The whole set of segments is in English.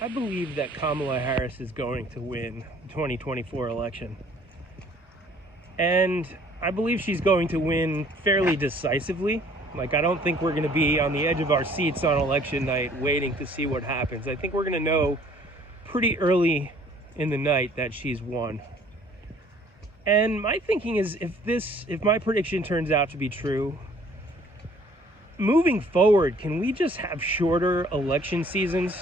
I believe that Kamala Harris is going to win the 2024 election. And I believe she's going to win fairly decisively. Like, I don't think we're going to be on the edge of our seats on election night waiting to see what happens. I think we're going to know pretty early in the night that she's won. And my thinking is, if my prediction turns out to be true, moving forward, can we just have shorter election seasons?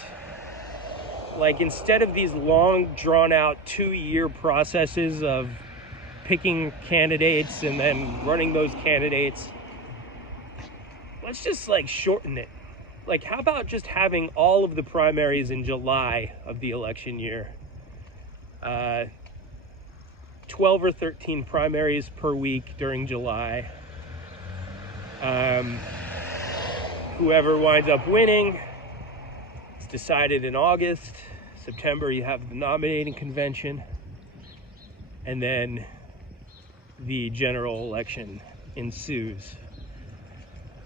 Like, instead of these long, drawn-out 2-year processes of picking candidates and then running those candidates, let's just, shorten it. Like, how about just having all of the primaries in July of the election year? 12 or 13 primaries per week during July. Whoever winds up winning, it's decided in August. September, you have the nominating convention, and then the general election ensues.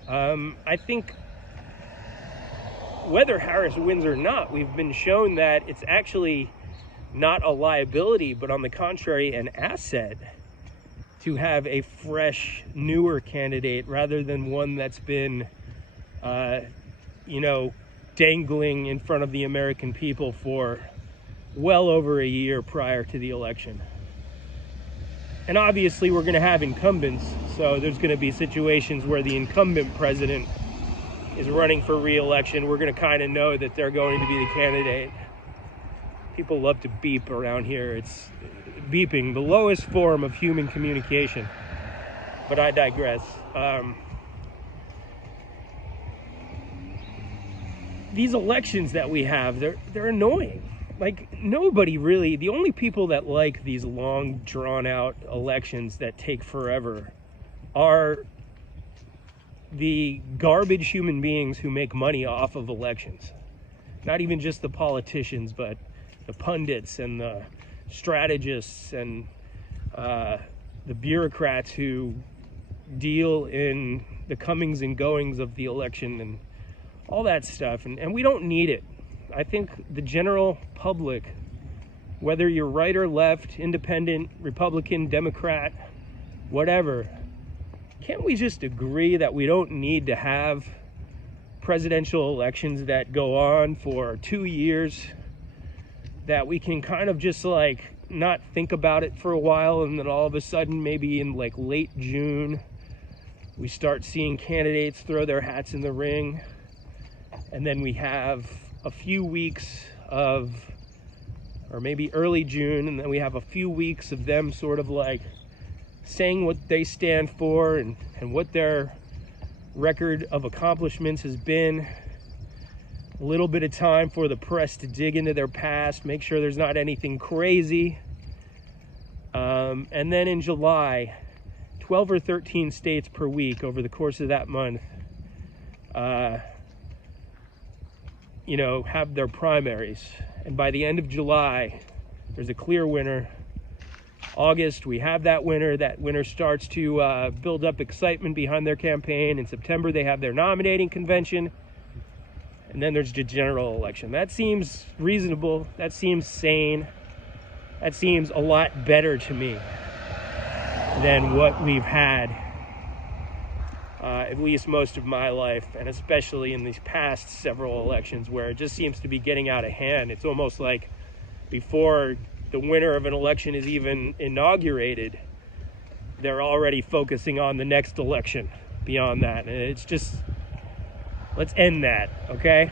I think whether Harris wins or not, we've been shown that it's actually not a liability, but on the contrary, an asset to have a fresh, newer candidate rather than one that's been, dangling in front of the American people for well over a year prior to the election. And obviously we're going to have incumbents, so there's going to be situations where the incumbent president is running for re-election. We're going to kind of know that they're going to be the candidate. People love to beep around here. It's beeping, the lowest form of human communication. But I digress. These elections that we have, they're annoying. Like, nobody really, the only people that like these long, drawn-out elections that take forever are the garbage human beings who make money off of elections. Not even just the politicians, but the pundits and the strategists and the bureaucrats who deal in the comings and goings of the election and all that stuff. And we don't need it. I think the general public, whether you're right or left, independent, Republican, Democrat, whatever, can't we just agree that we don't need to have presidential elections that go on for 2 years, that we can kind of just not think about it for a while, and then all of a sudden, maybe in late June, we start seeing candidates throw their hats in the ring, and then we have a few weeks of, or maybe early June, and then we have a few weeks of them sort of saying what they stand for and what their record of accomplishments has been. A little bit of time for the press to dig into their past, make sure there's not anything crazy. And then in July, 12 or 13 states per week over the course of that month, have their primaries. And by the end of July, there's a clear winner. August, we have that winner. That winner starts to build up excitement behind their campaign. In September, they have their nominating convention. And then there's the general election. That seems reasonable. That seems sane. That seems a lot better to me than what we've had, at least most of my life, and especially in these past several elections where it just seems to be getting out of hand. It's almost like before the winner of an election is even inaugurated, they're already focusing on the next election beyond that. And it's just, let's end that, okay?